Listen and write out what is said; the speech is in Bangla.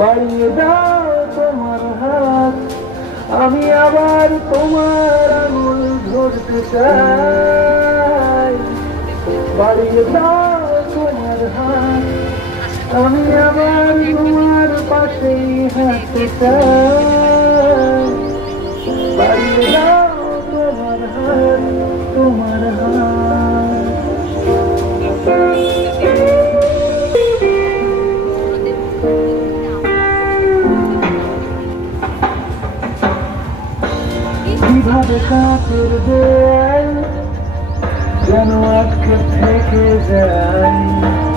বাড়িয়ে দাও তোমার হাত, আমি আবার তোমার আঙুল ধরতে চাই। বাড়িয়ে দাও তোমার হাত, আমি আবার তোমার পাশেই হাঁটতে চাই। বাড়িয়ে দাও তোমার হাত, তোমার হাত। কিভাবে কাপড় দেয় যেন আজকে থেকে যায়।